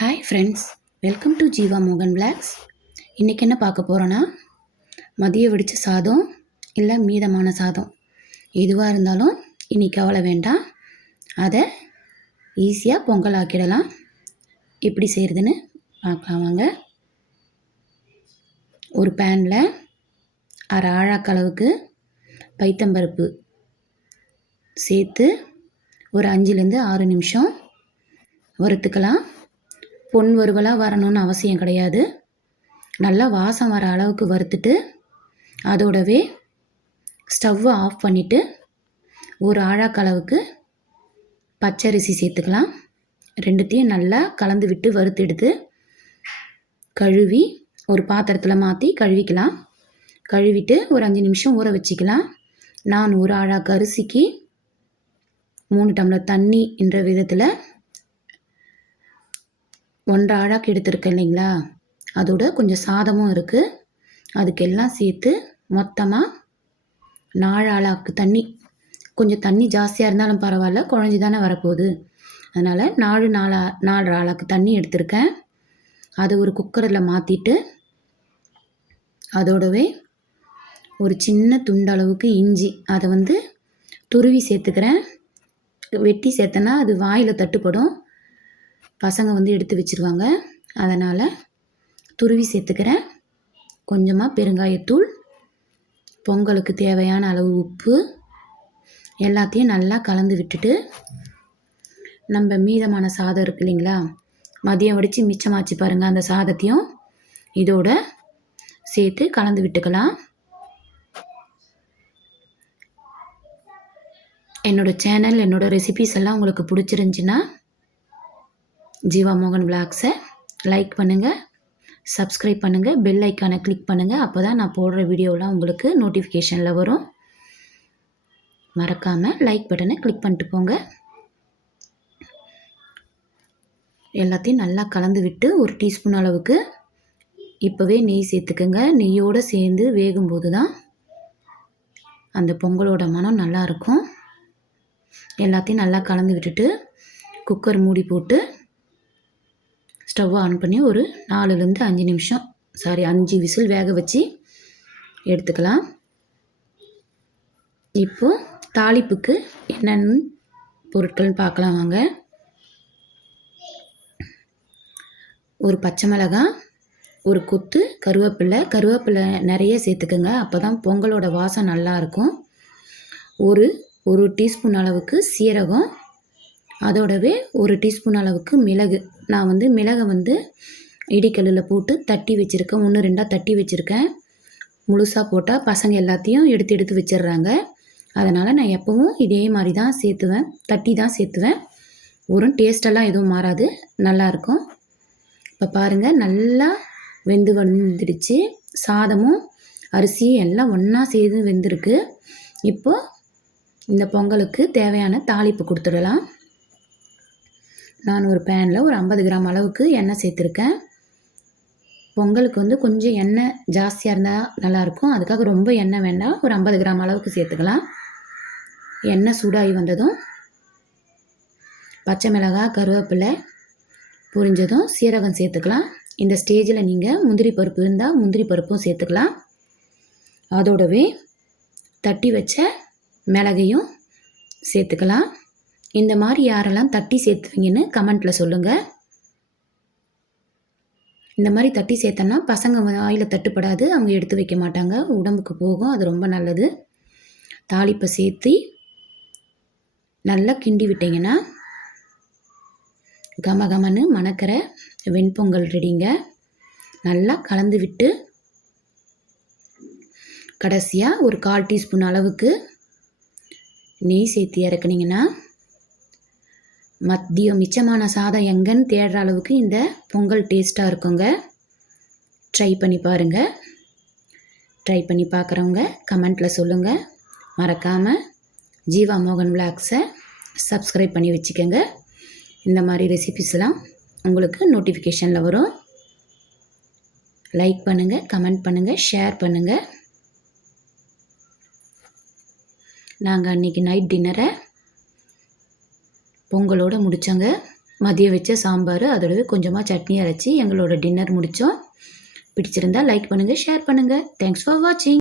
Hi friends, welcome to Jeeva மோகன் vlogs. இன்றைக்கி என்ன பார்க்க போகிறோன்னா, மதியம் வடித்த சாதம் இல்லை மீதமான சாதம் எதுவாக இருந்தாலும் இன்றைக்கி கவலை வேண்டாம். அதை ஈஸியாக பொங்கல் ஆக்கிடலாம். எப்படி செய்கிறதுன்னு பார்க்கலாம் வாங்க. ஒரு பேனில் அரை ஆழாக்களவுக்கு பைத்தம்பருப்பு சேர்த்து ஒரு 5லேருந்து 6 நிமிஷம் வறுத்துக்கலாம். பொன் வறுவலாக வரணும்னு அவசியம் கிடையாது. நல்லா வாசம் வர அளவுக்கு வறுத்துட்டு அதோடவே ஸ்டவ்வை ஆஃப் பண்ணிவிட்டு ஒரு ஆழாக்களவுக்கு பச்சரிசி சேர்த்துக்கலாம். ரெண்டுத்தையும் நல்லா கலந்து விட்டு வறுத்து எடுத்து கழுவி ஒரு பாத்திரத்தில் மாற்றி கழுவிக்கலாம். கழுவிட்டு ஒரு 5 நிமிஷம் ஊற வச்சுக்கலாம். நான் ஒரு ஆழாக்கு அரிசிக்கு 3 டம்ளர் தண்ணி என்ற விதத்தில் 1 ஆழாக்கு எடுத்துருக்கேன் இல்லைங்களா, அதோட கொஞ்சம் சாதமும் இருக்குது. அதுக்கெல்லாம் சேர்த்து மொத்தமாக 4 ஆழாக்கு தண்ணி. கொஞ்சம் தண்ணி ஜாஸ்தியாக இருந்தாலும் பரவாயில்ல, குழஞ்சி தானே வரப்போகுது. அதனால் 4 ஆழாக்கு தண்ணி எடுத்திருக்கேன். அதை ஒரு குக்கரில் மாற்றிட்டு அதோடவே ஒரு சின்ன துண்டளவுக்கு இஞ்சி அதை துருவி சேர்த்துக்கிறேன். வெட்டி சேர்த்தனா அது வாயில் தட்டுப்படும், பசங்க எடுத்து வச்சுருவாங்க. அதனால் துருவி சேர்த்துக்கிறேன். கொஞ்சமாக பெருங்காயத்தூள், பொங்கலுக்கு தேவையான அளவு உப்பு, எல்லாத்தையும் நல்லா கலந்து விட்டுட்டு நம்ம மீதமான சாதம் இருக்கு இல்லைங்களா, மதியம் வடித்து மிச்சமாச்சு பாருங்கள், அந்த சாதத்தையும் இதோட சேர்த்து கலந்து விட்டுக்கலாம். என்னோடய சேனல், என்னோடய ரெசிபீஸ் எல்லாம் உங்களுக்கு பிடிச்சிருந்துச்சின்னா ஜீவா மோகன் விளாக்ஸை லைக் பண்ணுங்கள், சப்ஸ்கிரைப் பண்ணுங்கள், பெல் ஐக்கானை கிளிக் பண்ணுங்கள். அப்போ தான் நான் போடுற வீடியோலாம் உங்களுக்கு நோட்டிஃபிகேஷனில் வரும். மறக்காமல் லைக் பட்டனை கிளிக் பண்ணிட்டு போங்க. எல்லாத்தையும் நல்லா கலந்து விட்டு ஒரு டீஸ்பூன் அளவுக்கு இப்போவே நெய் சேர்த்துக்குங்க. நெய்யோடு சேர்ந்து வேகும்போது தான் அந்த பொங்கலோட மனம் நல்லாயிருக்கும். எல்லாத்தையும் நல்லா கலந்து விட்டுட்டு குக்கர் மூடி போட்டு ஸ்டவ் ஆன் பண்ணி ஒரு 4லேருந்து 5 நிமிஷம் 5 விசில் வேக வச்சு எடுத்துக்கலாம். இப்போது தாளிப்புக்கு என்னென்ன பொருட்கள்னு பார்க்கலாம் வாங்க. ஒரு பச்சை மிளகாய், ஒரு கொத்து கருவேப்பிலை நிறைய சேர்த்துக்குங்க, அப்போ தான் பொங்கலோட வாசம் நல்லாயிருக்கும். ஒரு டீஸ்பூன் அளவுக்கு சீரகம், அதோடவே ஒரு டீஸ்பூன் அளவுக்கு மிளகு. நான் மிளகை இடிக்கல்லில் போட்டு தட்டி வச்சுருக்கேன். 1-2 தட்டி வச்சுருக்கேன். முழுசாக போட்டால் பசங்க எல்லாத்தையும் எடுத்து வச்சிடுறாங்க. அதனால் நான் எப்பவும் இதே மாதிரி தான் சேர்த்துவேன், தட்டி தான் சேர்த்துவேன். ஒரு டேஸ்டெல்லாம் எதுவும் மாறாது, நல்லாயிருக்கும். இப்போ பாருங்கள், நல்லா வந்துடுச்சு. சாதமும் அரிசியும் எல்லாம் ஒன்றா சேர்ந்து வெந்திருக்கு. இப்போது இந்த பொங்கலுக்கு தேவையான தாளிப்பு கொடுத்துடலாம். நான் ஒரு பேனில் ஒரு 50 கிராம் அளவுக்கு எண்ணெய் சேர்த்துருக்கேன். பொங்கலுக்கு கொஞ்சம் எண்ணெய் ஜாஸ்தியாக இருந்தால் நல்லாயிருக்கும். அதுக்காக ரொம்ப எண்ணெய் வேண்டாம், ஒரு 50 கிராம் அளவுக்கு சேர்த்துக்கலாம். எண்ணெய் சூடாகி வந்ததும் பச்சை மிளகாய், கருவேப்பிலை பொரிஞ்சதும் சீரகம் சேர்த்துக்கலாம். இந்த ஸ்டேஜில் நீங்கள் முந்திரி பருப்பு இருந்தால் முந்திரி பருப்பும் சேர்த்துக்கலாம். அதோடவே தட்டி வச்ச மிளகையும் சேர்த்துக்கலாம். இந்த மாதிரி யாரெல்லாம் தட்டி சேர்த்துவீங்கன்னு கமெண்ட்டில் சொல்லுங்கள். இந்த மாதிரி தட்டி சேர்த்தோன்னா பசங்க வாயில் தட்டுப்படாது, அவங்க எடுத்து வைக்க மாட்டாங்க, உடம்புக்கு போகும், அது ரொம்ப நல்லது. தாளிப்பை சேர்த்து நல்லா கிண்டி விட்டிங்கன்னா கமகமன்னு மணக்கிற வெண்பொங்கல் ரெடிங்க. நல்லா கலந்து விட்டு கடைசியாக ஒரு 1/4 டீஸ்பூன் அளவுக்கு நெய் சேர்த்து இறக்குனீங்கன்னா மதியம் மிச்சமான சாதம் எங்கன்னு தேடுற அளவுக்கு இந்த பொங்கல் டேஸ்ட்டாக இருக்குங்க. ட்ரை பண்ணி பாருங்கள். ட்ரை பண்ணி பார்க்குறவங்க கமெண்ட்டில் சொல்லுங்கள். மறக்காமல் ஜீவா மோகன் விளாக்ஸை சப்ஸ்கிரைப் பண்ணி வச்சுக்கோங்க. இந்த மாதிரி ரெசிபிஸ்லாம் உங்களுக்கு நோட்டிஃபிகேஷனில் வரும். லைக் பண்ணுங்கள், கமெண்ட் பண்ணுங்கள், ஷேர் பண்ணுங்கள். நாங்கள் அன்றைக்கி நைட் டின்னரை பொங்கலோடு முடித்தோங்க. மதியம் வச்ச சாம்பார் அதோடவே கொஞ்சமாக சட்னி அரைச்சி எங்களோட டின்னர் முடித்தோம். பிடிச்சிருந்தா லைக் பண்ணுங்கள், ஷேர் பண்ணுங்கள். தேங்க்ஸ் ஃபார் வாட்சிங்.